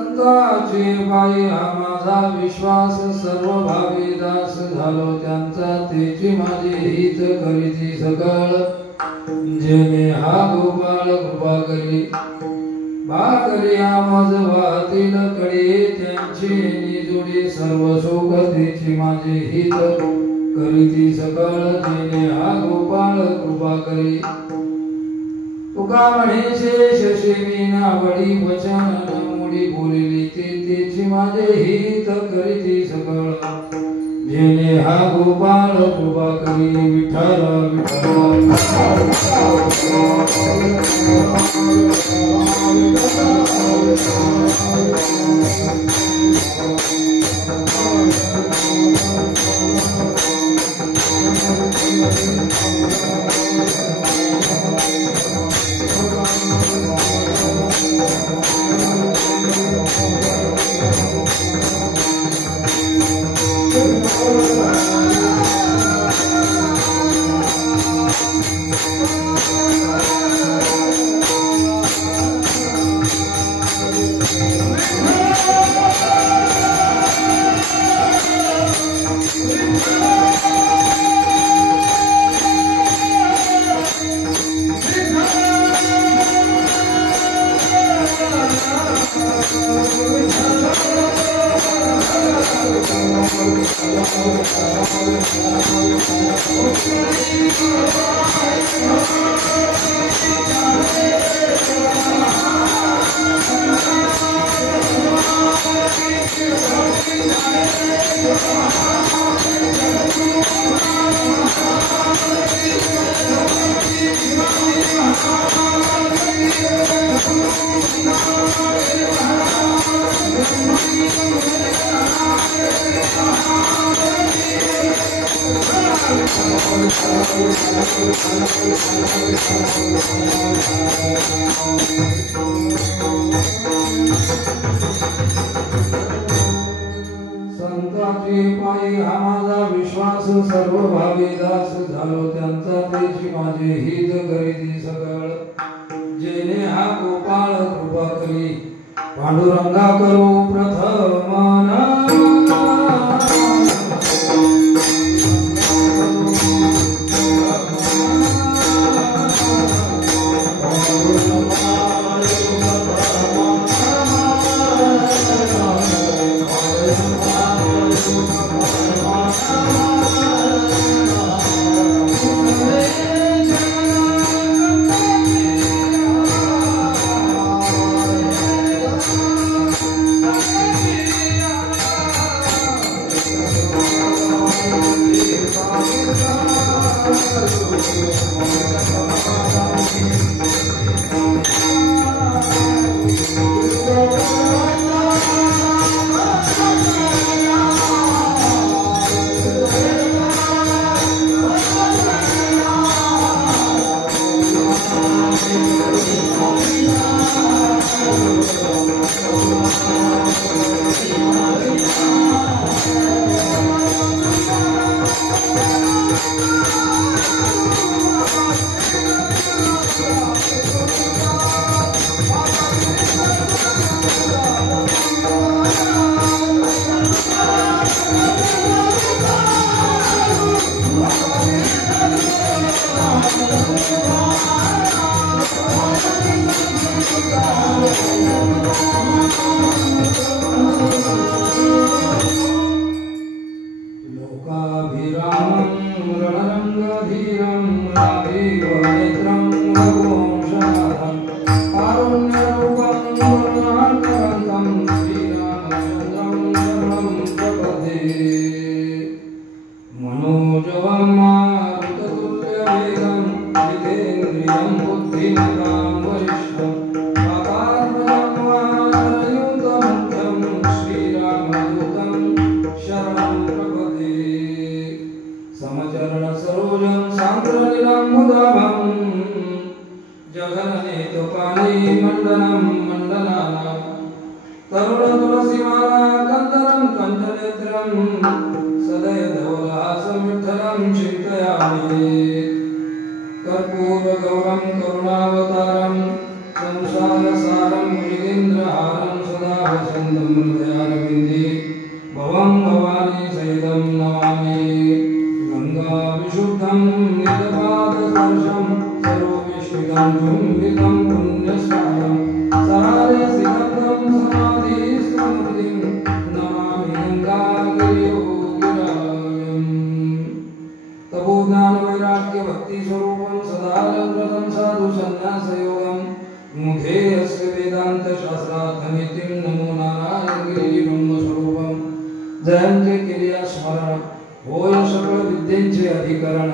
संतांचे पायी हा माझा विश्वास, सर्व भावी दास झालो त्यांचा, तेची माझे हित करीती सकळ, जेणे हा गोपाळ कृपा करी, भाकरी आमज वाहतील कडे, त्यांचे निजोडी सर्व शोक, तेची माझे हित करीती सकळ, जेणे हा गोपाळ कृपा करी. तुका म्हणे शेष सेवी नावडी वचन मुडी बोलिली, तेची माझे हित करीती सकळ, जेणे हा गोपाळ कृपा करी. विठ्ठल संतांचे पायी हा माझा विश्वास, सर्व भावी दास झालो त्यांचा, तेची माझे हित करीती सकळ, जेणे हा गोपाळ कृपा करी. पांडुरंगा करो प्रथम Thank you. मनोजवं मारुततुल्यवेगं जितेन्द्रियं बुद्धिमतां वरिष्ठं वातात्मजं वानरयूतमुख्यं श्रीरामदूतं शरणं प्रपदे समचरणसरोजं सान्द्रनीलाम्बुदाभं जगन्नेत्रपाणी मण्डनं मण्डनानां तरुणतुलसीमाला कन्दरं कञ्चनेत्रं सदयधवलहासं विठ्ठलं चिन्तयामि कर्पूरगौरं करुणावतारं संसारसारं मृगेन्द्रहारं सदा वसन्तं हृदयारविन्दे भवं भवानी सहितं नमामि गङ्गाविशुद्धं निजपादस्पर्शं सर्वविश्रुतं चुम्बितं पुण्यस्नानं सरारे सिगन्धं समाधिस्थमूर्तिं नमामि गङ्गागिरियोगिराजम् तपोज्ञानवैराग्यभक्तिस्वरूपं सदालङ्कृतं साधु सन्न्यासयोगं मुखे अस्य वेदान्तशास्त्रार्थनीतिं नमो नारायणगिरिब्रह्मस्वरूपं जयंते केलिया स्मरण होय सकळ विद्येचे अधिकरण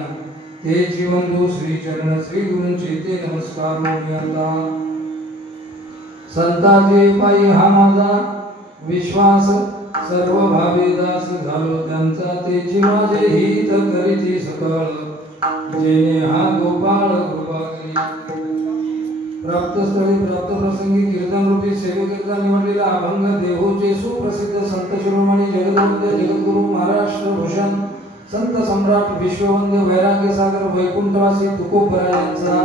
ते जीवनदू श्री चरण श्री गुरूंचे ते नमस्कार मोनियंता संताचे पायी हा माझा विश्वास सर्व भावे दास झालो त्यांचा तेची माझे हित करीती सकळ जेणे हा गोपाळ कृपा करी प्राप्तस्थळी प्राप्त प्रसंगी कीर्तन रूपी सेवेकरिता निवडलेला अभंग देहूचे सुप्रसिद्ध संत शिरोमणी जगद्वंद्य जगद्गुरु महाराष्ट्र भूषण संत सम्राट विश्ववंद्य वैराग्य सागर वैकुंठवासी तुकोबरा यांचा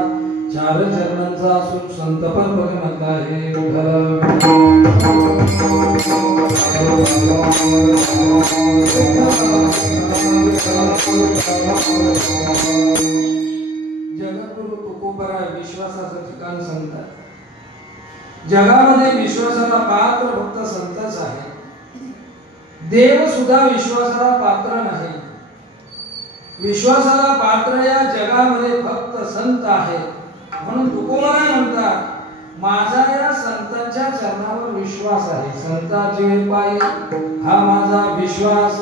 चार चरणांचा असून संतपर भगवंत आहे जगद्गुरु तुकोबरा विश्वासाचं ठिकाण सांगतात. जगामध्ये विश्वासाला पात्र फक्त संतच आहे. देव सुद्धा विश्वासाला पात्र नाही. विश्वासाला पात्र या जगामध्ये फक्त संत आहे. म्हणून तुकोबरा म्हणतात माझा या संतांच्या चरणावर विश्वास आहे. संतांचे पायी हा माझा विश्वास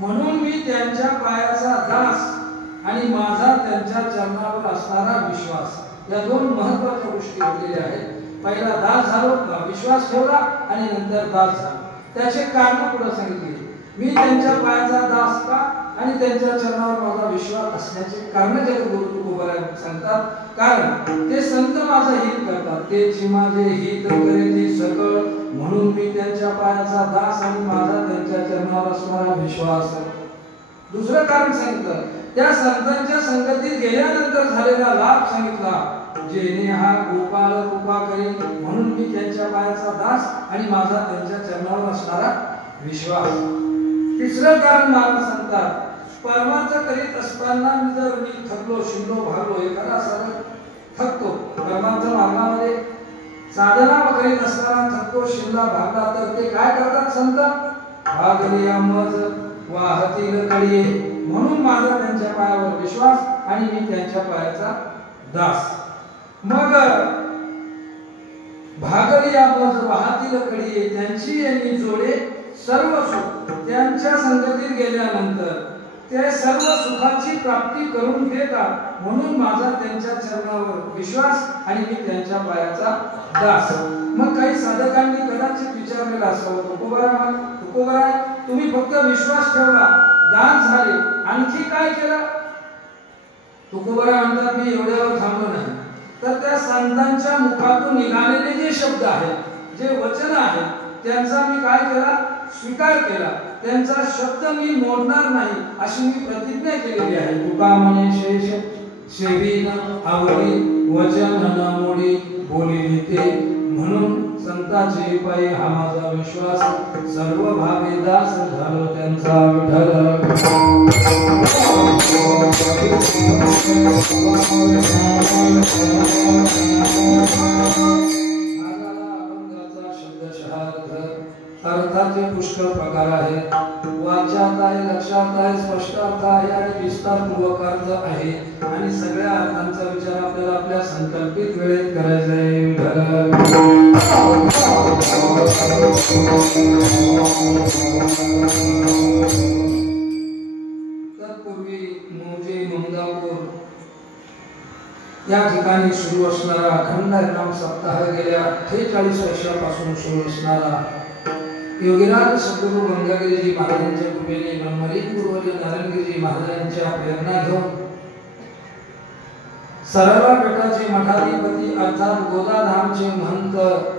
म्हणून मी त्यांच्या पायाचा दास आणि माझा त्यांच्या चरणावर असणारा विश्वास या दोन महत्त्वाच्या गोष्टी घेतलेल्या आहेत. पहिला दास झालो विश्वास ठेवला आणि नंतर दास झालो. त्याचे कारण पुढे सांगितले. मी त्यांच्या पायाचा दास का आणि त्यांच्या चरणावर माझा विश्वास असण्याचे कारण जगद्गुरु तुकोबरा सांगतात. कारण ते संत माझं हित करतात ते माझे हित करीती सकळ म्हणून मी त्यांच्या पायाचा दास आणि माझा त्यांच्या चरणावर असणारा विश्वास. दुसरं कारण सांगितलं त्या संतांच्या संगतीत गेल्यानंतर झालेला लाभ सांगितला. जेणे हा गोपाळ कृपा करी म्हणून मी त्यांच्या पायाचा दास आणि माझा त्यांच्या चरणावर असणारा विश्वास. तिसरं कारण मला सांगतात परमार्थ करीत असताना जर मी थकलो शिंदो भागलो एखादा सरळ थकतो परमार्थ मार्गामध्ये साधना करीत असताना थकतो शिंदा भागला तर ते काय करतात संत भागलिया मज वाहतील कळी म्हणून माझा त्यांच्या पायावर विश्वास आणि मी त्यांच्या पायाचा दास. मग भागलिया मज वाहतील कळी त्यांची यांनी जोडे सर्व सुख त्यांच्या संगतीत गेल्यानंतर ते सर्व सुखाची प्राप्ती करून देतात म्हणून माझा त्यांच्या चरणावर विश्वास आणि मी त्यांच्या पायाचा दास. मग काही साधकांनी कदाचित विचारलेला असावं तुकोबरा तुम्ही फक्त विश्वास ठेवला दास झाले आणखी काय केलं. तुकोबरा म्हणतात मी एवढ्यावर थांबलो नाही तर त्या संतांच्या मुखातून निघालेले जे शब्द आहेत जे वचन आहेत त्यांचा मी काय केला स्वीकार केला. त्यांचा शब्द मी मोडणार नाही अशी मी प्रतिज्ञा केलेली आहे. तुका म्हणे शेष सेवीन आवडी वचन न मोडी बोलिली ते म्हणून संताचे पायी हा माझा विश्वास सर्व भावे दास झालो त्यांचा विठ्ठल. अर्थाचे पुष्कळ प्रकार आहेत. वाच्यार्थ आहे लक्षार्थ आहे स्पष्टार्थ आहे आणि विस्तारपूर्वक अर्थ आहे आणि सगळ्या अर्थांचा विचार आपल्याला आपल्या संकल्पित वेळेत करायचा आहे. तत्पूर्वी मूळचे मंदापूर या ठिकाणी सुरू असणारा अखंड हरिनाम सप्ताह गेल्या 48 वर्षापासून सुरू असणारा योगीराज सद्गुरू गंगागिरीजी महाराजांच्या कृपेने ब्रह्मलीन गुरुवर्य नारायणगिरीजी महाराजांच्या प्रेरणा घेऊन सरला गटाचे मठाधिपती अर्थात गोदाधामचे महंत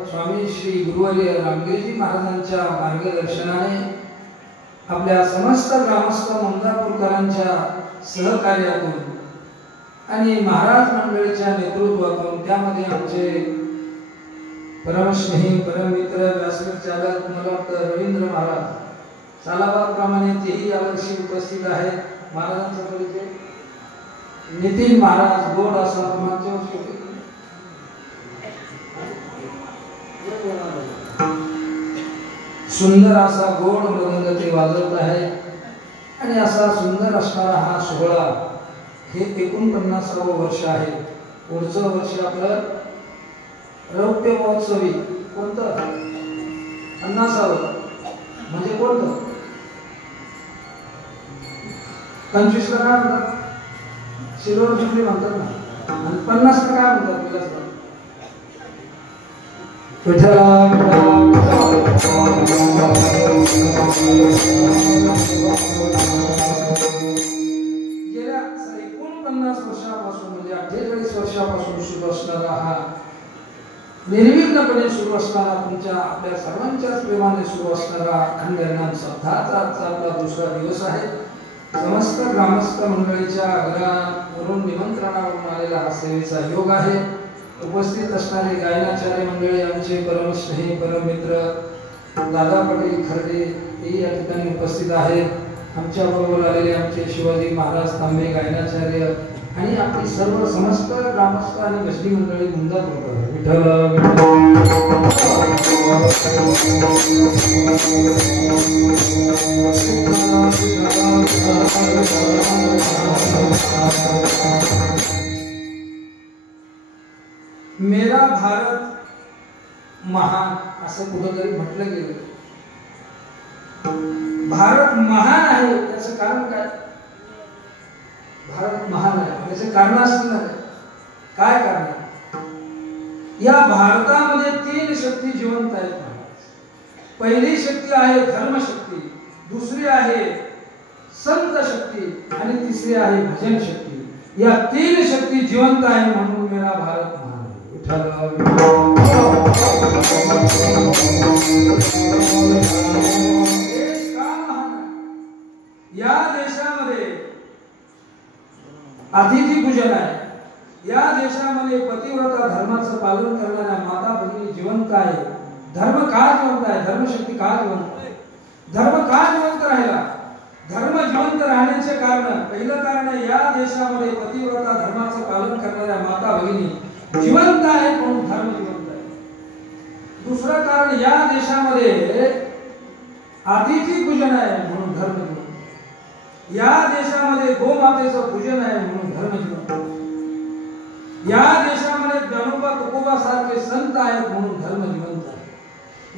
स्वामी श्री गुरुवर्य रामगिरीजी महाराजांच्या मार्गदर्शनाने आपल्या समस्त ग्रामस्थ मंदापूरकरांच्या सहकार्यातून आणि महाराज मंडळीच्या नेतृत्वातून त्यामध्ये आमचे परमस्नेही परममित्र व्यासपीठ चालक मला वाटतं रवींद्र महाराज सालाबादप्रमाणे तेही यावर्षी उपस्थित आहेत. महाराजांचा परिचय नितीन महाराज गोड असा मागच्या वर्षी सुंदर असा गोड मृदंग ते वाजवत आहे आणि असा सुंदर असणारा हा सोहळा हे 49वे वर्ष आहे. पुढचं वर्ष आपलं रौप्य महोत्सवी कोणतं 50वे म्हणजे कोणतं 25 ला काय म्हणतात सिल्वर जुबली म्हणतात ना आणि 50 ला काय म्हणतात गेल्या 49 वर्षापासून म्हणजे 48 वर्षापासून सुरू असणारा हा निर्विघ्नपणे सुरू असणारा तुमच्या आपल्या सर्वांच्याच प्रेमाने सुरू असणारा अखंड हरिनाम सप्ताहाचा आजचा आपला दुसरा दिवस आहे. समस्त ग्रामस्थ मंडळीच्या आग्रहावरून निमंत्रणावरून आलेला हा सेवेचा योग आहे. उपस्थित असणारे गायनाचार्य मंडळी आमचे परमस्नेही परममित्र दादा पटेल खर्डे हे या ठिकाणी उपस्थित आहेत. आमच्या बरोबर आलेले आमचे शिवाजी महाराज तांबे गायनाचार्य आणि आपली सर्व समस्त ग्रामस्थ आणि गजडी मंडळी मुंदापूरकर विठ्ठल मेरा भारत महान असं कुठंतरी म्हटलं गेलं. भारत महान आहे याचं कारण काय? भारत महान आहे याचे कारण असणार काय कारण? या भारतामध्ये 3 शक्ती जिवंत आहेत. पहिली शक्ती आहे धर्मशक्ती, दुसरी आहे संत शक्ती आणि तिसरी आहे भजन शक्ती. या 3 शक्ती जिवंत आहे म्हणून मेरा भारत महान आहे. देश का महान आहे? या देशामध्ये अतिथी पूजन आहे. या देशामध्ये पतिव्रता धर्माचं पालन करणाऱ्या माता भगिनी जिवंत आहे. धर्म का जिवंत आहे? धर्मशक्ती का जिवंत आहे? धर्म का जिवंत राहिला? धर्म जिवंत राहण्याचे कारण पहिलं कारण या देशामध्ये पतिव्रता धर्माचं पालन करणाऱ्या माता भगिनी जिवंत आहेत म्हणून धर्म जिवंत आहे. दुसरं कारण या देशामध्ये अतिथी पूजन आहे म्हणून धर्म जिवंत आहे. या देशामध्ये गोमातेचं पूजन आहे म्हणून धर्म जिवंत आहे. या देशामध्ये ज्ञानोबा तुकोबा सारखे संत आहेत म्हणून धर्म जिवंत आहे.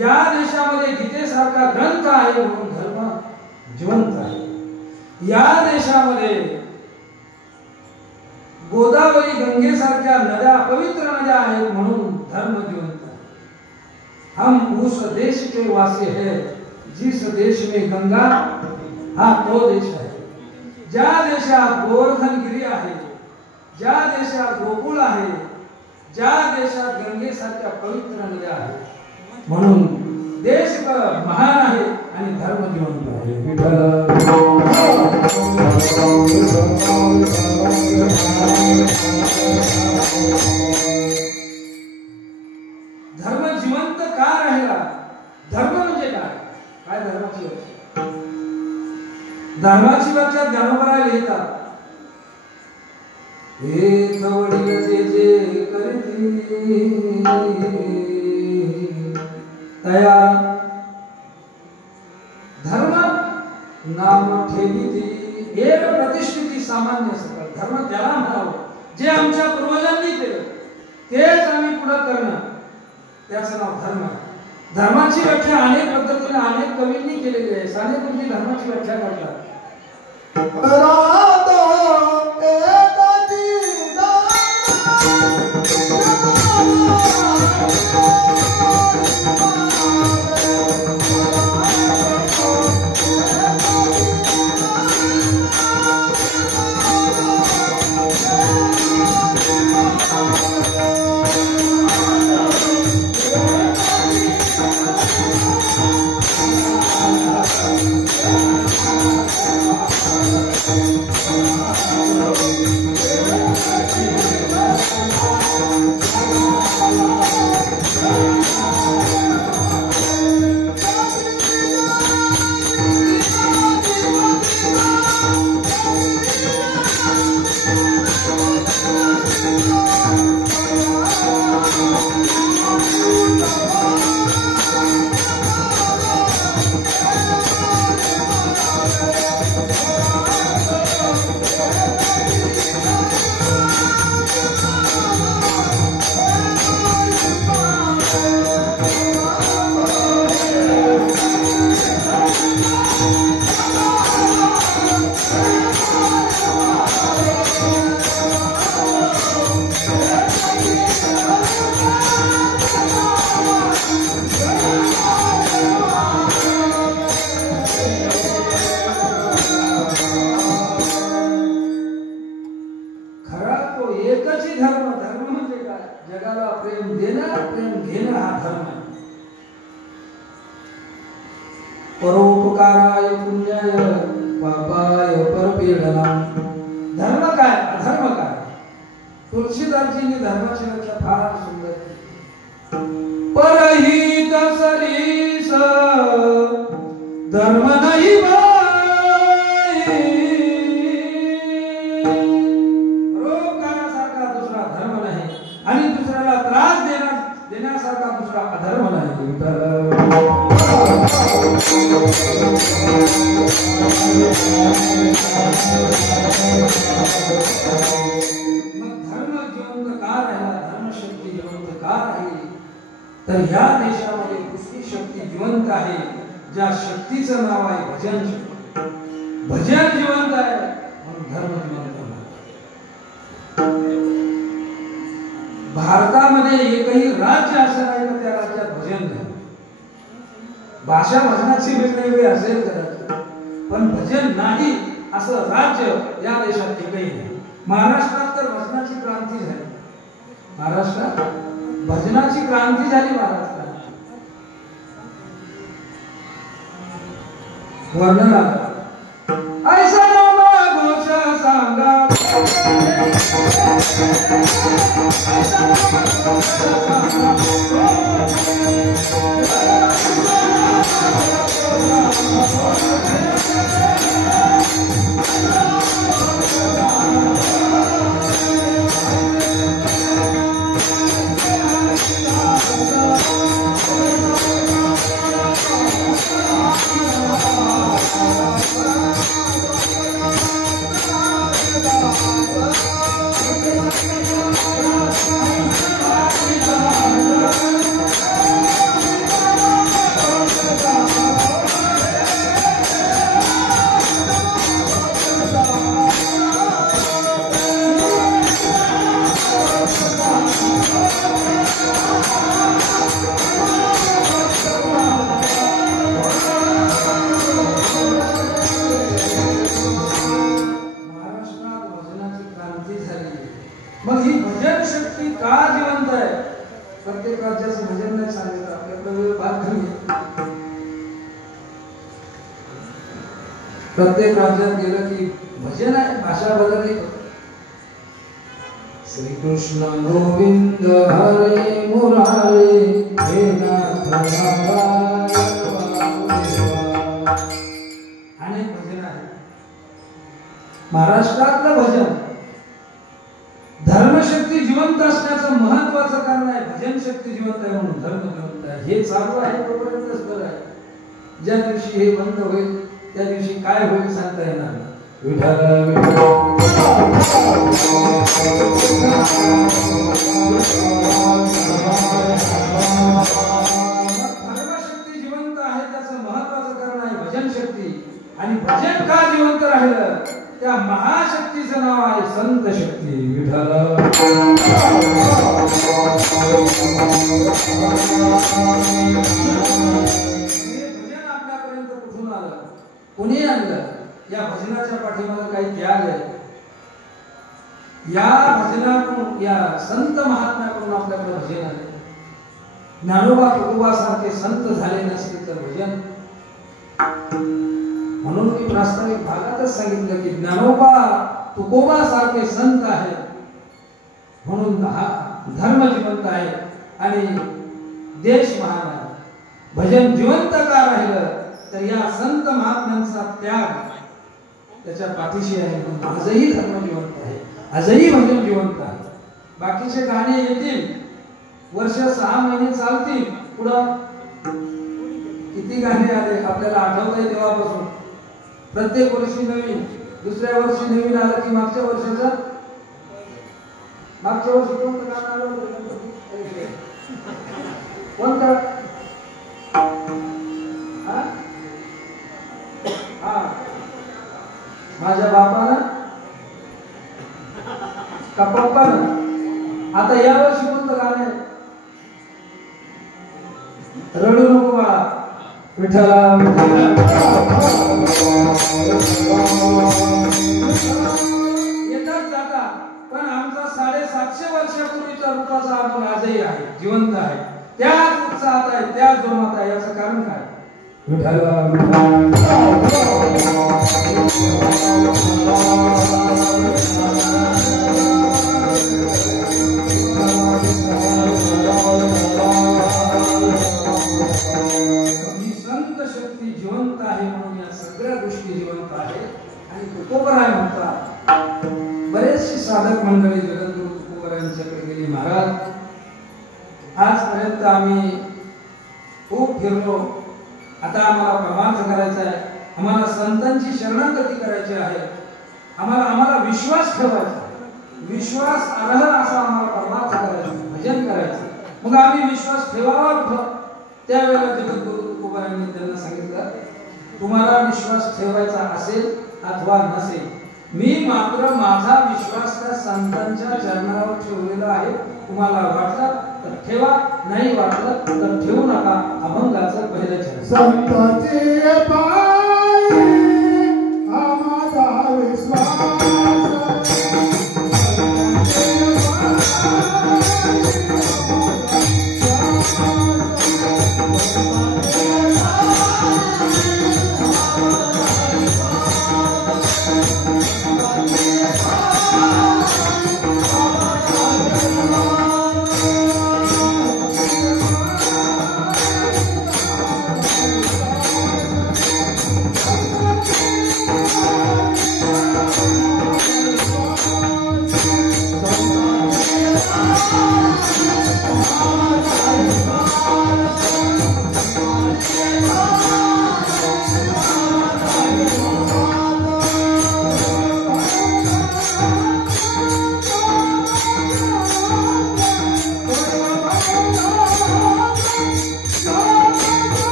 या देशामध्ये गीतेसारखा ग्रंथ आहे म्हणून धर्म जिवंत आहे. या देशामध्ये गोदावरी गंगेसारख्या नद्या पवित्र नद्या आहेत म्हणून धर्म जिवंत आहे. हम उस देश के वासी है जिस देश में गंगा हा तो देश आहे. ज्या देशात गोवर्धनगिरी आहे, ज्या देशात गोकुळ आहे, ज्या देशात गंगेसारख्या पवित्र नद्या आहेत म्हणून देश महान आहे आणि धर्म जिवंत आहे. धर्म जिवंत का राहिला? धर्म म्हणजे काय? काय धर्माची व्याख्या? धर्माची व्याख्या ज्ञानोबा लिहितात. एक वडील जे जे करती तया धर्म नाम ठेविती एक प्रतिष्ठिती सामान्य सकल. धर्म त्याला म्हणावं जे आमच्या पूर्वजांनी केलं तेच आम्ही पुढे करणं त्याचं नाव धर्म आहे. धर्माची व्याख्या अनेक पद्धतीने अनेक कवींनी केलेली आहे. सानेगुरुजी धर्माची व्याख्या करतात. परोपकाराय पुण्याय पापाय परपीडनम. धर्म काय अधर्म काय. तुलसीदासजींनी धर्माची व्याख्या फार सुंदर केली. परहित सरीस धर्म नाही बाई. परोपकारासारखा दुसरा धर्म नाही आणि दुसऱ्याला त्रास देण्यासारखा दुसरा अधर्म नाही. धर्म जिवंत का राहिला. धर्मशक्ती जिवंत का राहिली तर ह्या देशामध्ये दुसरी शक्ती जिवंत आहे ज्या शक्तीचं नाव आहे भजन शक्ती. भजन जिवंत आहे म्हणून धर्म जिवंत आहे. भारतामध्ये एकही राज्य असं नाही तर त्या राज्यात भजन नाही. भाषा भजनाची वेगवेगळी असेल कदाचित पण भजन नाही असं राज्य या देशात एकही नाही. महाराष्ट्रात तर भजनाची क्रांती झाली. महाराष्ट्रात भजनाची क्रांती झाली. महाराष्ट्रात वर्णना ऐसा नामा घोष सांगा. मग ही भजन शक्ती का जिवंत आहे. प्रत्येक राज्याचं भजन नाही सांगितलं. आपल्याकडे वेळ फार कमी आहे. प्रत्येक राज्यात गेलं की भजन आहे. भाषा बदलली. श्री कृष्ण गोविंद हरे मुरारे हे नाथ अनेक भजन आहे. महाराष्ट्रातलं भजन धर्मशक्ती जिवंत असण्याचं महत्वाचं कारण आहे. भजन शक्ती जिवंत आहे म्हणून धर्म जिवंत आहे. हे चालू आहे तोपर्यंतच बरं आहे. ज्या दिवशी हे बंद होईल त्या दिवशी काय होईल सांगता येणार नाही. विठ्ठल विठ्ठल आणि भजन का जिवंत राहिलं त्या महाशक्तीचं नाव आहे संत शक्ती विठ्ठल. भजन आपल्यापर्यंत कुठून आलं, कोणी आणलं? या भजनाच्या पाठीमागे काही त्याग आहे. या भजनातून या संत महात्म्याकडून आपल्याकडे भजन आले. ज्ञानोबा तुकोबासारखे संत झाले नसते तर भजन. म्हणून मी प्रास्ताविक भागातच सांगितलं की ज्ञानोबा तुकोबा सारखे संत आहेत म्हणून हा धर्म जिवंत आहे आणि देश महान आहे. भजन जिवंत का राहिलं तर या संत महात्म्यांचा त्याग त्याच्या पाठीशी आहे म्हणून आजही धर्म जिवंत आहे, आजही भजन जिवंत आहे. बाकीचे गाणे येतील, वर्ष 6 महिने चालतील, पुढं किती गाणे आले आपल्याला आठवत आहे तेव्हापासून. प्रत्येक वर्षी नवीन, दुसऱ्या वर्षी नवीन आलं की मागच्या वर्षी कोणतं गाणं आलं कोणतं? माझ्या बापानं का पप्पानं? आता या वर्षी कोणतं गाणं आहे? रडू नको बाळा विठ्ठला येतात जाता, पण आमचा 750 वर्षापूर्वीचा रूपाचा अनुभव आजही आहे, जिवंत आहे, त्याच उत्साहात आहे, त्याच जोमात आहे. याचं कारण काय? विठ्ठला संत शक्ती जिवंत आहे म्हणून या सगळ्या गोष्टी जिवंत आहेत. आणि तुकोबराय म्हणतात, बरेचशी साधक मंडळी जगद्गुरु तुकोबरायांच्याकडे गेली. महाराज आजपर्यंत आम्ही खूप फिरलो, आता आम्हाला प्रमाण करायचा आहे, आम्हाला संतांची शरणागती करायची आहे, आम्हाला विश्वास ठेवायचा, विश्वास अर्ह असा आम्हाला प्रमाण करायचा, भजन करायचं. मग आम्ही विश्वास ठेवावा कुठं? त्यावेळेला जगद्गुरु तुकोबरायांनी त्यांना सांगितलं, तुम्हाला विश्वास ठेवायचा असेल अथवा नसेल, मी मात्र माझा विश्वास त्या संतांच्या चरणावर ठेवलेला आहे. तुम्हाला वाटलं तर ठेवा, नाही वाटलं तर ठेवू नका. अभंगाचं पहिलं चरण. संतांचे पाय हा माझा विश्वास,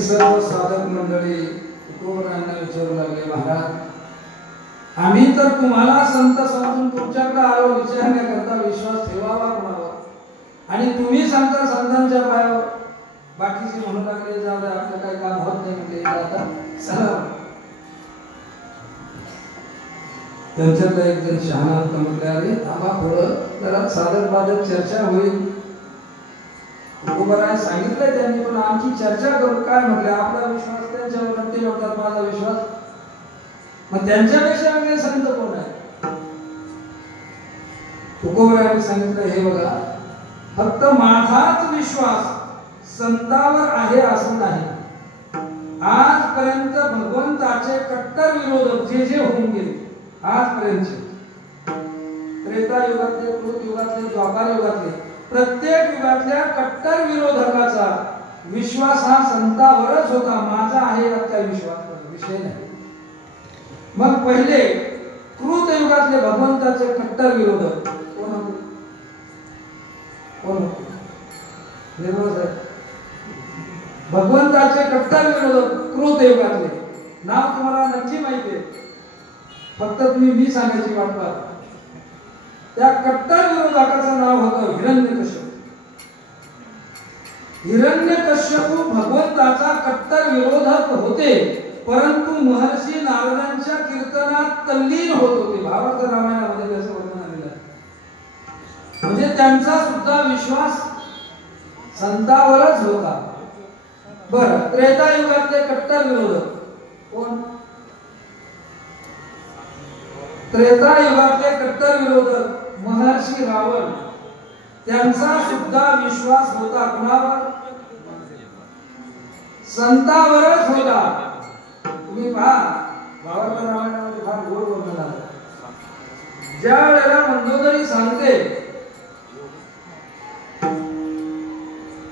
सर्व साधक मंडळी तुकोबरायांना विचारू लागले, महाराज आम्ही तर तुम्हाला संत समजून तुमच्याकडे आलो विचारण्याकरता, विश्वास ठेवावा कोणावर, आणि तुम्ही सांगता संतांच्या पायावर. बाकीचे म्हणू लागले जाऊ द्या आपलं काही काम होत नाही म्हणजे आता चला. त्यांच्यातला एक जण शहाणा होता, म्हटले अरे थांबा थोडं, जरा साधक बाधक चर्चा होईल. तुकोबाराय सांगितलंय त्यांनी, पण आमची चर्चा करू काय. म्हटले आपला विश्वास त्यांच्यावर, ते म्हणतात माझा विश्वास. मग त्यांच्यापेक्षा वेगळे संत कोण आहे. तुकोबारायांनी सांगितलं हे बघा, फक्त माझाच विश्वास संतावर आहे असं नाही. आजपर्यंत भगवंताचे कट्टर विरोधक जे जे होऊन गेले आजपर्यंतचे, त्रेतायुगातले, कृतयुगातले, द्वापार युगातले, प्रत्येक युगातल्या कट्टर विरोधकाचा विश्वास हा संतावरच होता. माझा आहे यात काही विषय नाही. मग पहिले कृतयुगातले भगवंताचे कट्टर विरोधक कोण होते? कोण होते? निर्मळ साहेब. भगवंताचे कट्टर विरोधक कृतयुगातले नाव तुम्हाला नक्की माहिती आहे, फक्त तुम्ही मी सांगायची वाट पाहता. त्या कट्टर विरोधकाचं नाव होतं हिरण्यकश्यप. हिरण्यकश्यप भगवंताचा कट्टर विरोधक होते, परंतु महर्षी नारदांच्या कीर्तनात तल्लीन होत होते. भावार्थ रामायणामध्ये त्याचं वर्णन आलेलं आहे. म्हणजे त्यांचा सुद्धा विश्वास संतावरच होता. बरं, त्रेतायुगातले कट्टर विरोधक कोण? त्रेतायुगातले कट्टर विरोधक महर्षी रावण, त्यांचा सुद्धा विश्वास होता कुणावर? संतावरच होता. तुम्ही पहा भावार्थ रामायणामध्ये फार गोड वर्णन आहे. ज्या वेळेला मंदोदरी सांगते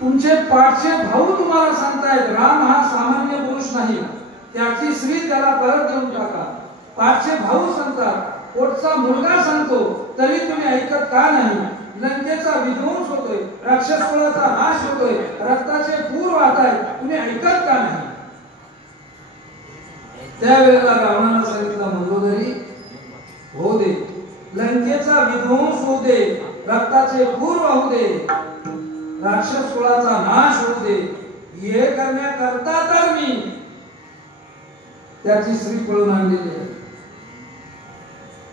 तुमचे पाठचे भाऊ तुम्हाला सांगतायत राम हा सामान्य पुरुष नाही, त्याची स्त्री त्याला परत देऊन टाका. पाठचे भाऊ सांगतात, पोटचा मुलगा सांगतो तरी तुम्ही ऐकत का नाही? लंकेचा विध्वंस होतोय, राक्षस कुळाचा नाश होतोय, रक्ताचे पूर वाहत आहेत, तुम्ही ऐकत का नाही? त्यावेळेला रावणाला सांगितलं मंदोदरी हो दे, लंकेचा विध्वंस होऊ दे, रक्ताचे पूर वाहू दे, राक्षस कुळाचा नाश होऊ दे, हे करण्याकरता तर मी त्याची स्त्री पळून आणलेली आहे.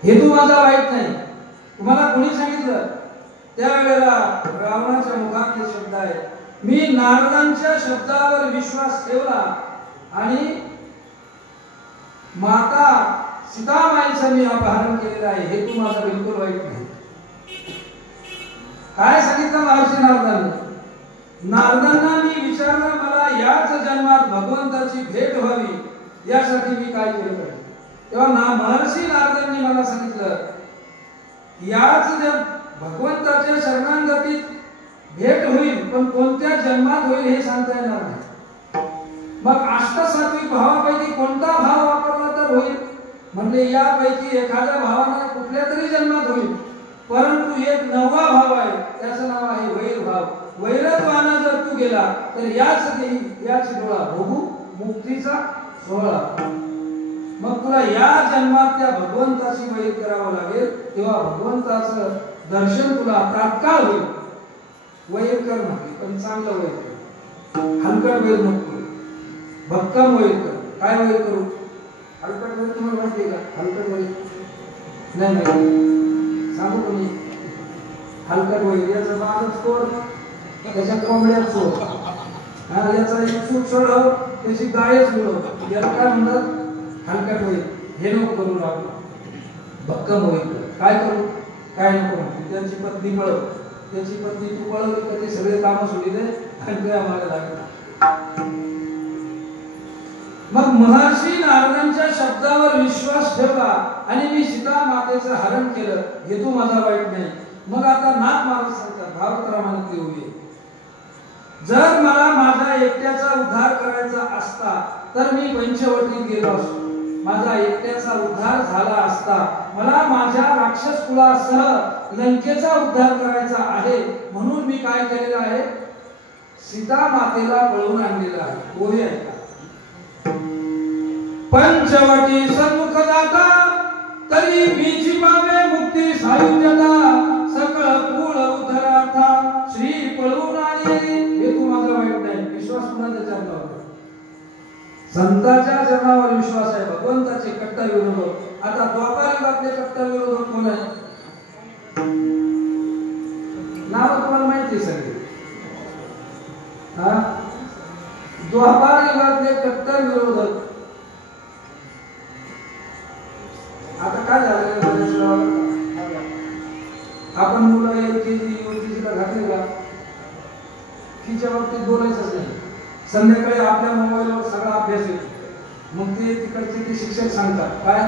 हेतू माझा वाईट नाही. तुम्हाला कोणी सांगितलं? त्यावेळेला रावणाच्या मुखातले शब्द आहेत, मी नारदांच्या शब्दावर विश्वास ठेवला आणि माता सीतामाईचं मी अपहरण केलेलं आहे. हेतू माझा बिलकुल वाईट नाही. काय सांगितलं महर्षी नारदांनी? नारदांना मी विचारलं मला याच जन्मात भगवंताची भेट व्हावी यासाठी मी काय केलं पाहिजे. तेव्हा महर्षी नारदांनी मला सांगितलं याच भगवंताच्या शरणागतीत भेट होईल, पण कोणत्या जन्मात होईल हे सांगता येणार नाही. मग अष्टसात्विक भावापैकी कोणता भाव वापरला तर होईल? म्हणजे यापैकी एखाद्या भावाने कुठल्या तरी जन्मात होईल, परंतु एक नववा भाव आहे, त्याचं नाव आहे वैर भाव. वैरत्वाना जर तू गेला तर याच डोळा भोगू मुक्तीचा सोहळा. मग तुला या जन्मात त्या भगवंताशी वैर करावं लागेल, तेव्हा भगवंताचं दर्शन तुला तात्काळ होईल. वैर कर नाही, पण चांगलं वैर कर. हलकट वैर नको, भक्कम वैर कर. काय वैर करू? हलकट वैर तुम्हाला माहिती आहे का? हलकट वैर नाही माहिती, सांगू तुम्ही. हलकट वैर याचा बाजच सोड, त्याच्या कोंबड्यात सोड, याचा एक सूट सोडव, त्याची गायच मिळव, याला काय म्हणतात? हलकट वैर. हे नको करू लागलो. भक्कम वैर कर. काय करू? काय नको. त्यांची पत्नी पळव, त्याची पत्नी तू पळवली तर ते सगळे कामं सोडिले आणि तुझ्या मागे लागले. मग महर्षी नारदांच्या शब्दावर विश्वास ठेवला आणि मी सीता मातेचं हरण केलं. हेतू माझा वाईट नाही. मग आता नाथ महाराज सांगतात भागवतरामाने होईल, जर मला माझ्या एकट्याचा उद्धार करायचा असता तर मी पंचवटीत गेलो असतो. माझा एकट्याचा उद्धार झाला असता. मला माझ्या राक्षस कुळासह लंकेचा उद्धार करायचा आहे, म्हणून मी काय केलेलं आहे? सीता मातेला पळवून आणलेलं आहे. कोणी ऐका. पंचवटी सन्मुख जाता तरी मीची पावे मुक्ती सायुज्यता सकळ कुळ उद्धरार्था श्री पळून आली हे तू माझा वाईट नाही विश्वास कुणाच्या चरणावर संतांच्या चरणावर विश्वास आहे भगवंताचे कट्टर विरोधक आता द्वापार युगातले कट्टर विरोधक कोण आहे नाव तुम्हाला माहिती सगळे हा द्वापार युगातले कट्टर विरोधक आता काय झालं आपण मुलं एलकेजी यूकेजीला घातले का तिच्या बाबतीत बोलायचंच नाही संध्याकाळी आपल्या मोबाईलवर सगळा अभ्यास येतो मग ते तिकडचे ते शिक्षक सांगतात काय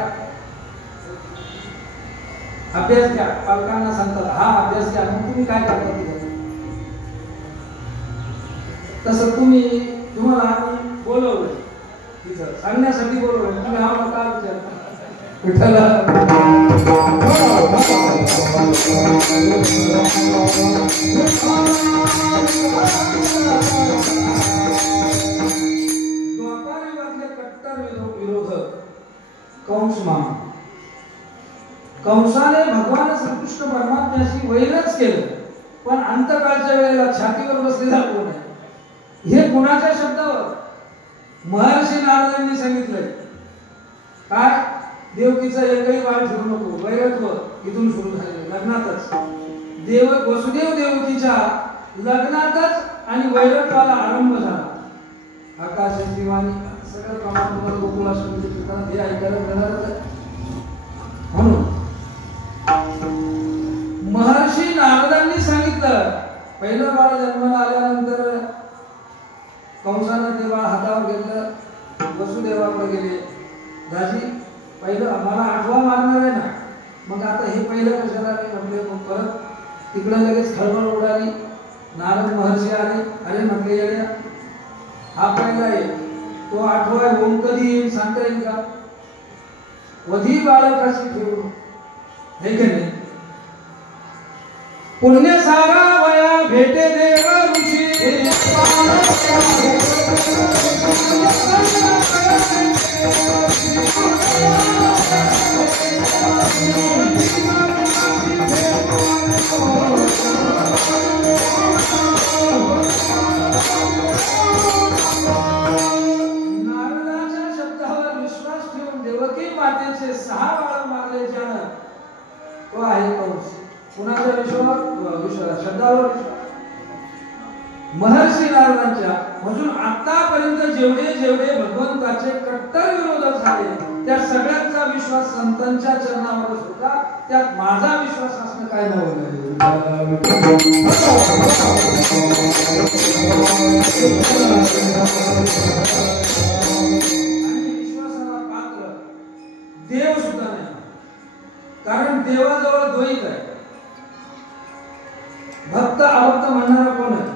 अभ्यास घ्या पालकांना सांगतात हा अभ्यास घ्या मग तुम्ही काय करता तिथं तसं तुम्हाला आम्ही बोलवलं तिथं सांगण्यासाठी बोलवलं तुम्ही हा मला काय विचारता विठ्ठला कट्टर विरोधक कंस मामा कंसाने भगवान श्रीकृष्ण परमात्म्याशी वैरच केलं पण अंतकाळच्या वेळेला छातीवर बसलेला कोण आहे हे कुणाच्या शब्दावर महर्षी नारदांनी सांगितलंय काय देवकीचा एकही बाळ ठेवू नको वैरत्व इथून सुरू झाले लग्नातच वसुदेव देवकीच्या लग्नातच आणि वैरत्वाला आरंभ झाला आकाश दिवाणी सगळं प्रमाण तुम्हाला गोकुळाष्टमी हे ऐकायला मिळणारच आहे म्हणून महर्षी नारदांनी सांगितलं पहिलं बाळ जन्माला आल्यानंतर कंसानं ते बाळ हातावर घेतलं वसुदेवाकडे गेले दाजी पहिलं आम्हाला आठवा मारणार आहे ना मग आता हे पहिलं कशाला म्हटले मग परत तिकडे लगेच खळबळ उडाली नारद महर्षी आले अरे म्हटले येड्या हा पहिला आहे तो आठवा होऊन कधी येईल सांगता येईल का वधी बाळकाशी ठेवून हे की नाही पुण्य सारा वया भेटे देव ऋषी नारदाच्या शब्दावर विश्वास ठेवून देवकी मातेचे 6 बाळ मारले ज्यानं तो आहे कंस कुणाचा विश्वास शब्दावर महर्षी नारदांच्या म्हणून आतापर्यंत जेवढे भगवंताचे कट्टर विरोधक झाले त्या सगळ्यांचा विश्वास संतांच्या चरणावरच होता त्यात माझा विश्वास असणं काय नव्हतं आणि विश्वासाला पात्र देव सुद्धा नाही कारण देवाजवळ द्वैत आहे भक्त अभक्त म्हणणारा कोण आहे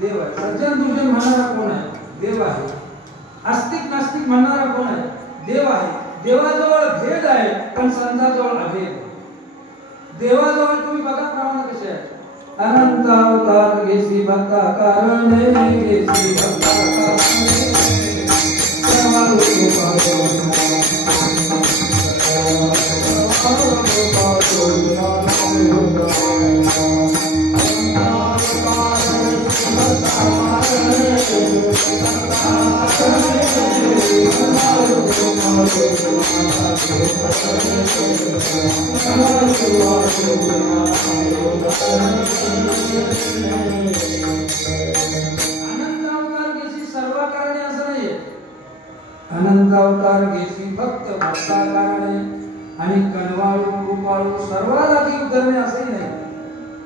देव आहे सज्जन दुर्जन म्हणणारा कोण आहे देव आहे आस्तिक नास्तिक म्हणणारा कोण आहे देव आहे देवाजवळ भेद आहे पण संताजवळ अभेद देवाजवळ तुम्ही बघा प्रमाण कसे आहे अनंत अवतार घेसी भक्ता कारणे घेसी भक्ता अनंत अवतार घेसी फक्त भक्ता कारणे आणि कनवाळू कृपाळू सर्वालागी उद्धरणे असेही नाही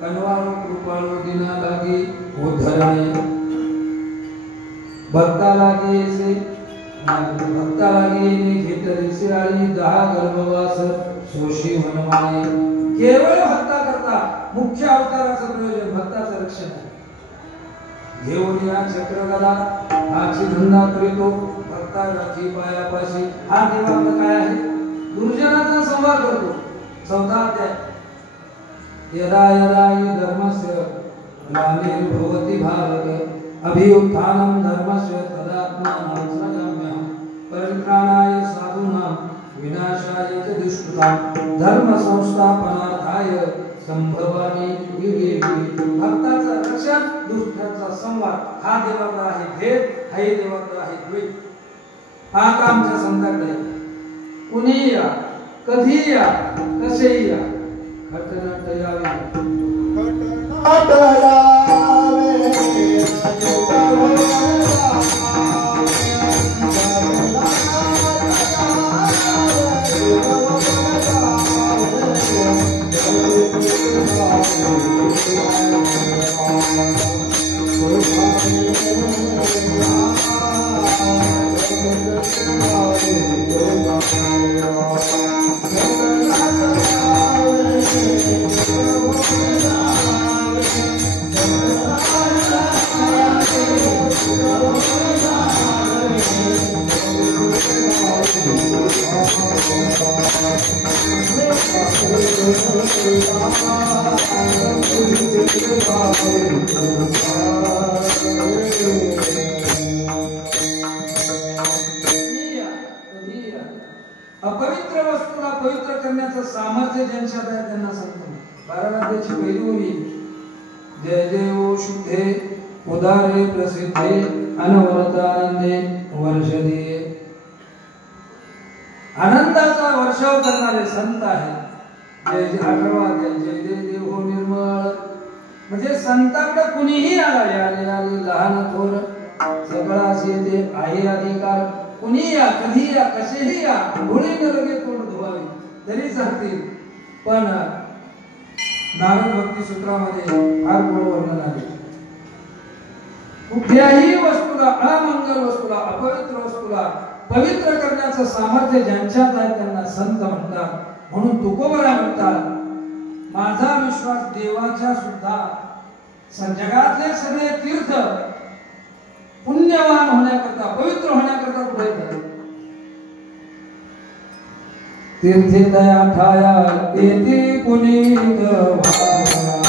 कनवाळू कृपाळू दिनालागी उद्धरणे भक्तालागी येसे भक्तालागी घेतलीसे आणि 10 गर्भवास सोशी मनमाये केवळ भक्ता करता मुख्य अवताराचं प्रयोजन भक्ताचं रक्षण आहे घेऊन या चक्रगदा हाची धंदा करीतो भक्ताची पायापाशी हा देव आपलं काय आहे दुर्जनाचा संवाद करतो 4था अध्याय यदा यदा हि धर्मस्य ग्लानिर्भवति भारत अभ्युत्थानं धर्मस्य तदात्मानं सृजाम्यहं परित्राणाय साधूनां विनाशाय च दुष्कृताम् धर्म संस्थापनार्थाय संभवामी युगे भक्ताचं रक्षण दुष्टाचा संवाद हा देवाचा आहे भेद हाही देवाचा आहे द्वेष हा कामच्या संताकडे कुणी या कधी या कसेही या खटनाट यावे अपवित्र वस्तूला पवित्र करण्याचं सामर्थ्य ज्यांच्यात आहे त्यांना सांगतो बारावाद्याची पहिली ओळी जय देव शुद्धे उदारे प्रसिद्धे अनवरतानंदे वर्षदे आनंदाचा वर्षाव करणारे संत आहेत जय जय 18वा अध्याय जय जय देव हो निर्मळ म्हणजे संताकडे कुणीही आला याले याले लहान थोर सगळाच येते आहे अधिकार कुणी या कधी या कसेही या घोडीने लगे तोंड धुवावे तरी सांगतील पण नारद भक्ती सूत्रामध्ये फार गोड वर्णन आहे कुठल्याही वस्तूला अमंगल वस्तूला अपवित्र वस्तूला पवित्र करण्याचं सामर्थ्य ज्यांच्यात आहे त्यांना संत म्हणतात म्हणून तुकोबरा म्हणतात माझा विश्वास देवाच्या सुद्धा जगातले सगळे तीर्थ पुण्यवान होण्याकरता पवित्र होण्याकरता पुढे झाले तीर्थे दया ठाया येते पुनीत भावना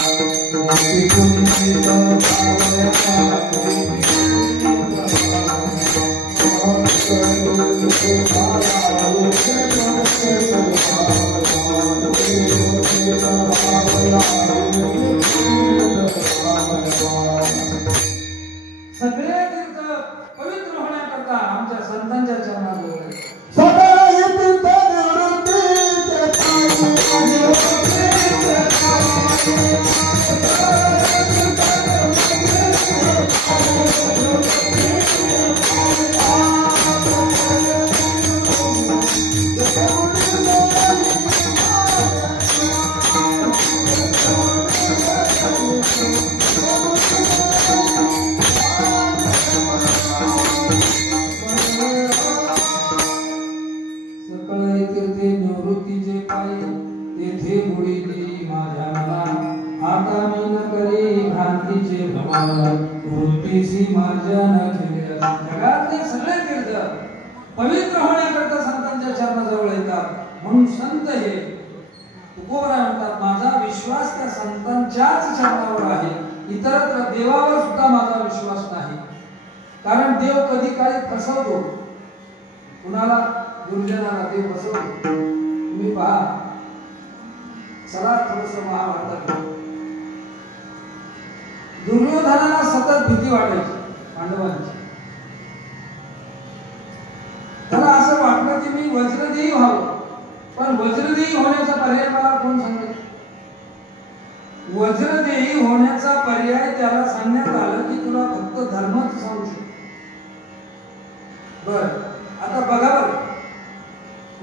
येते पुनीत सगळे तीर्थ पवित्र होण्याकरता आमच्या संतांच्या चरणात बोलले जगातले सगळे तीर्थ पवित्र होण्याकरता संतांच्या चरणाजवळ येतात म्हणून संत हे तुकोबरा म्हणतात माझा विश्वास त्या संतांच्याच चरणावर आहे इतरत्र देवावर सुद्धा माझा विश्वास नाही कारण देव कधी काळी फसवतो कुणाला दुर्जनाला देव फसवतो तुम्ही पहा चला थोडस महाभारतात दुर्योधनाला सतत भीती वाटायची पांडवांची त्याला असं वाटलं की मी वज्रदेही व्हावं पण वज्रदेही होण्याचा पर्याय मला कोण सांगेल वज्रदेही होण्याचा पर्याय त्याला सांगण्यात आलं की तुला फक्त धर्मच सांगू शकतो बर आता बघा बरं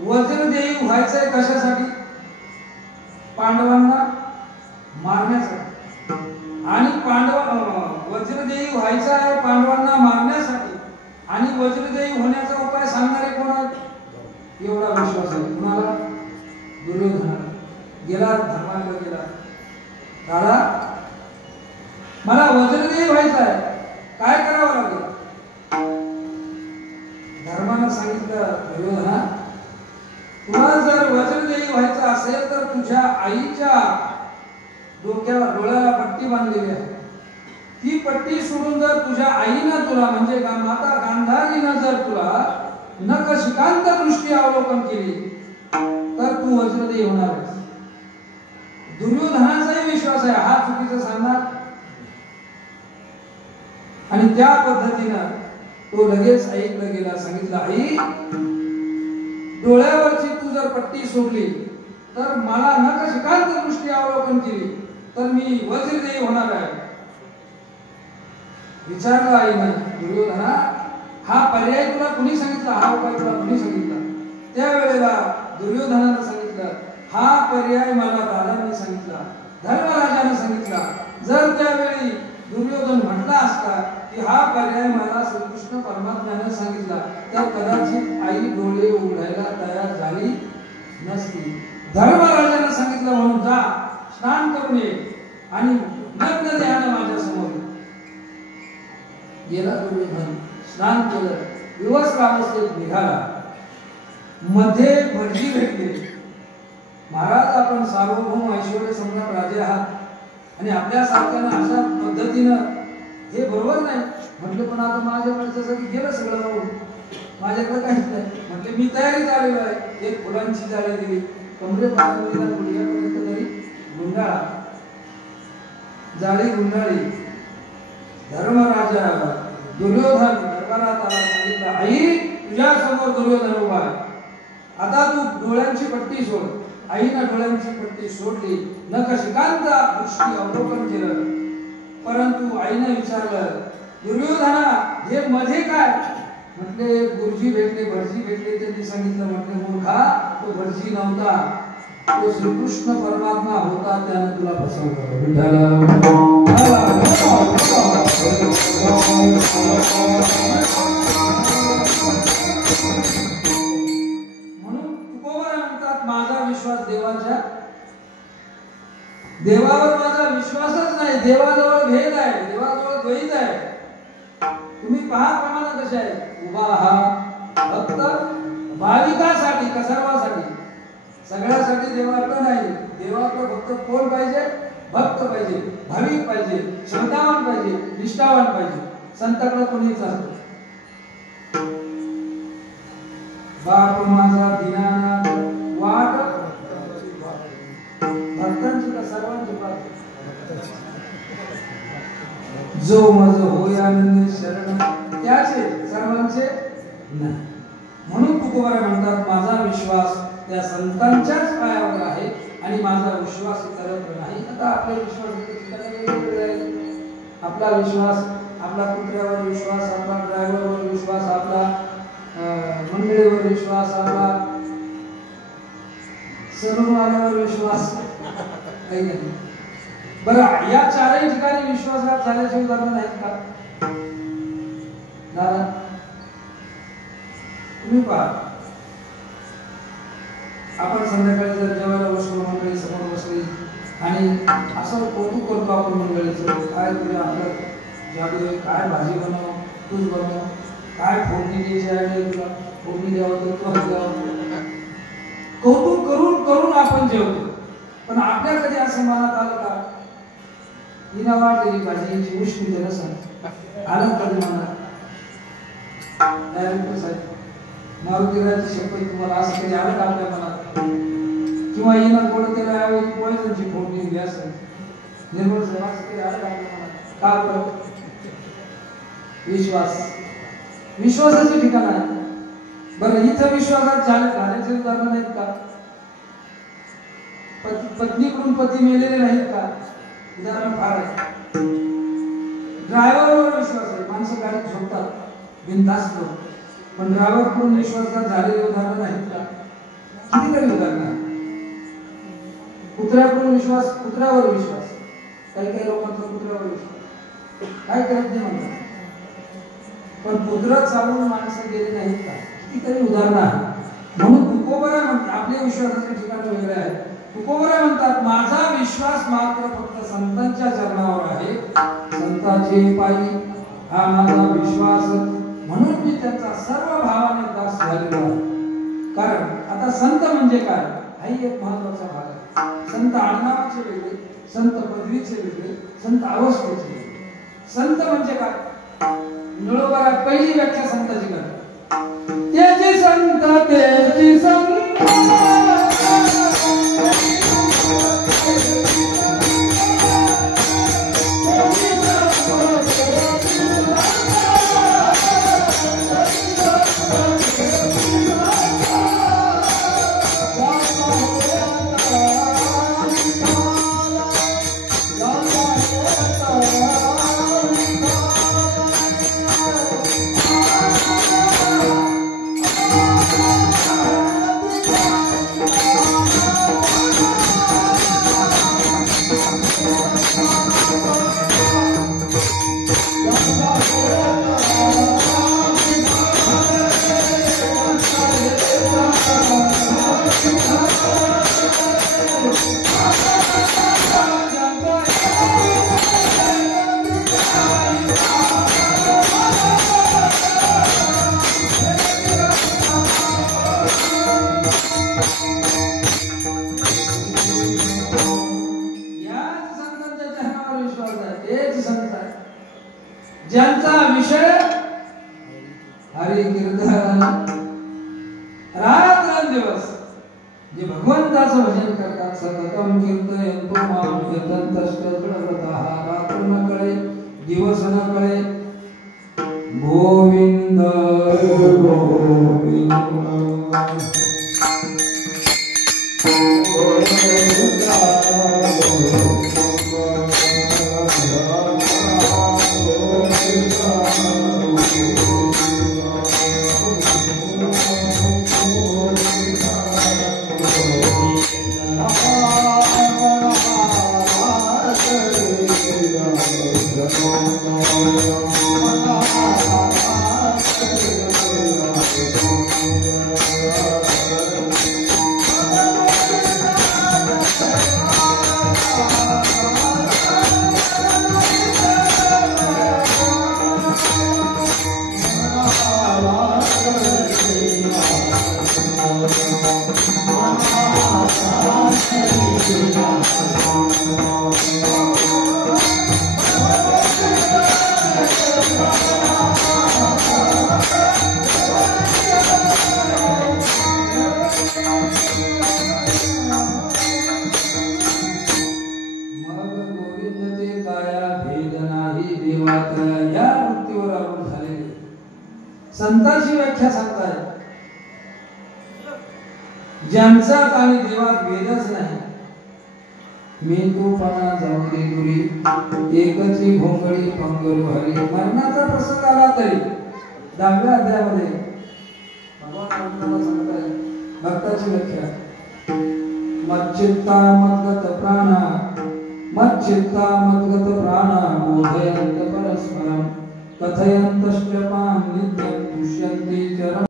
वज्रदेही व्हायचंय कशासाठी पांडवांना मारण्यासाठी आणि वज्रदेही व्हायचा आहे पांडवांना मारण्यासाठी आणि वज्रदेही होण्याचा उपाय सांगणारे कोण आहेत एवढा विश्वास आहे कुणाला दुर्योधनाला गेला धर्माला गेला दादा मला वज्रदेही व्हायचा आहे काय करावं लागेल धर्मानं सांगितलं दुर्योधना तुला जर वज्रदेही व्हायचं असेल तर तुझ्या आईच्या डोक्याला डोळ्याला पट्टी बांधलेली आहे ती पट्टी सोडून जर तुझ्या आईनं तुला म्हणजे माता गांधारीनं जर तुला नखशिकांत दृष्टी अवलोकन केली तर तू वज्रदेही होणार आहेस. दुर्योधनाचाही विश्वास आहे हा चुकीचं सांगणार, आणि त्या पद्धतीनं तो लगेच आईकडे गेला. सांगितलं, आई डोळ्यावरची तू जर पट्टी सोडली तर मला नखशिखांत दृष्टी अवलोकन केली तर मी वज्रदेही होणार आहे. विचारलं आईनं, दुर्योधना हा पर्याय तुला कुणी सांगितला, हा उपाय तुला कुणी सांगितला? त्यावेळेला दुर्योधनानं सांगितलं, हा पर्याय मला दादांनी सांगितला, धर्मराजाने सांगितला. जर त्यावेळी दुर्योधन म्हटला असता की हा पर्याय मला श्रीकृष्ण परमात्म्याने सांगितला तर कदाचित आई डोळे उघडायला तयार झाली नसती. धर्मराजाने सांगितलं म्हणून जा स्नान करून ये आणि नग्न देहाने माझ्या समोर गेला. दुर्योधन स्नान केलं, विवस्त्रावस्थेत निघाला. मध्ये भटजी भेटले. महाराज आपण सार्वभौम ऐश्वर्य सम्राट राजे आहात आणि आपल्या सारख्यानं अशा पद्धतीनं हे बरोबर नाही. म्हटलं पण आता माझ्याकडे जसं की गेलं सगळं बघून, माझ्याकडे काहीच नाही. म्हटले मी तयारीत आलेलो आहे. एक फुलांची जाळी दिली, कमरेपासून गुडघ्यापर्यंत तरी गुंडाळा, जाळी गुंडाळी. धर्मराजा दुर्योधन दरबारात आला. सांगितलं, आई तुझ्या समोर दुर्योधन उभा आहे, आता तू डोळ्यांची पट्टी सोड. आईनं डोळ्यांची पट्टी सोडली, नखशिखांत दृष्टी अवलोकन केलं. परंतु आईनं विचारलं, दुर्योधना हे मध्ये काय? म्हटले गुरुजी भेटले, भटजी भेटले, त्यांनी सांगितलं. म्हटले मूर्खा, तो भटजी नव्हता, तो श्रीकृष्ण परमात्मा होता, त्याने तुला फसवलं. म्हणून तुकोबरा म्हणतात, माझा विश्वास देवावर माझा विश्वासच नाही. देवाजवळ भेद आहे, देवाजवळ द्वैत आहे. तुम्ही पहा प्रमाण कसे आहे. उभा हा फक्त भाविकासाठी, कसर्वासाठी, सगळ्यासाठी देवाकडे नाही. देवाकडे फक्त कोण पाहिजे? भक्त पाहिजे, भाविक पाहिजे, श्रद्धावान पाहिजे, निष्ठावान पाहिजे. संताकडे कोणीच असतो. बाप माझा दीनानाथ वाट भक्तांची का सर्वांची पाठ? जो मज होय आनंद शरण त्याचे सर्वांचे नाही. म्हणून तुकोबरा म्हणतात, माझा विश्वास त्या संतांच्याच पायावर आहे आणि माझा विश्वास इतरत्र नाही. आता आपला विश्वास वेगवेगळे आहे. आपला विश्वास, आपला कुत्र्यावर विश्वास, आपला ड्रायव्हरवर विश्वास, आपला मंडळीवर विश्वास, आपला सणवारावर विश्वास. बरं, या चारही ठिकाणी विश्वासघात झाल्याचे उदाहरण आहेत का दादा? तुम्ही पहा, आपण संध्याकाळी जर जेवायला बसलो, मंडळी समोर बसली आणि असं कौतुक करतो आपण मंडळीचं, काय तुझ्या आपलं जादू आहे, काय भाजी बनव, तूच बनव, काय फोडणी द्यायची आहे तुला, फोडणी द्यावं तर तू द्यावं, कौतुक करून करून आपण जेवतो. पण आपल्या कधी असं मनात आलं का, हिना वाटलेली भाजीची मुश्किल नसं आलं कधी मनात? डायरेक्टर साहेब, मारुतीराची शपथ, तुम्हाला असं कधी आलं का आपल्या मनात? किंवा हिना गोड त्याला ऐवजी पॉइझनची फोडणी दिली असेल, निर्मळ साहेब, असं कधी आलं का आपल्या मनात? का बरं? विश्वासाचे ठिकाण आहे. बरं, इथं विश्वासात झाल्याचे उदाहरण नाहीत का? पत्नीकडून पती मेलेले नाहीत का? उदाहरण फार आहे. ड्रायव्हरवर विश्वास आहे, माणसं गाडीत झोपतात बिनधास्त लोक, पण ड्रायव्हरकडून विश्वासघात झालेले उदाहरण नाहीत का? कितीतरी उदाहरण आहे. कुत्र्याकडून विश्वास, कुत्र्यावर विश्वास, काही काही लोकांचा कुत्र्यावर विश्वास, काय करत नाही म्हणतात, पण कुत्रा चालून माणसं गेले नाहीत का? कितीतरी उदाहरणं आहेत. म्हणून तुकोबरा म्हणतात, आपल्या विश्वासाचे ठिकाण वेगळे आहे. तुकोबरा म्हणतात, माझा विश्वास मात्र फक्त संतांच्या चरणावर आहे, संतांचे पायी हा माझा विश्वास, म्हणून मी त्यांचा सर्व भावाने दास झालेलो आहे. कारण आता संत म्हणजे काय, हाही एक महत्वाचा भाग आहे. संत आडनावाचे वेगळे, संत पदवीचे वेगळे, संत अवस्थेचे वेगळे. संत म्हणजे काय? नळोबरा पहिली व्याख्या संताची करा, त्याची संत त्याची संत ज्यांचा विषय हरि कीर्तन रात्रंदिवस जे भगवंताचं भजन करतात सततम कीर्तयन्तो मां यतन्तश्चक्रतः रात्र न कळे दिवस न कळे गोविंद गोविंद संतांची व्याख्या सांगताय ज्यांचात आणि देवात भेदच नाही मेंदूपणा जाऊदे दुरी एकची भोंगळी पंगरू हरी मरणाचा प्रसंग आला तरी 10व्या अध्यायामध्ये भगवान आपल्याला सांगताय भक्ताची व्याख्या मच्चित्ता मद्गत प्राणा बोधयन्त परस्परं कथयन्तश्च मां नित्यं तुष्यन्ति च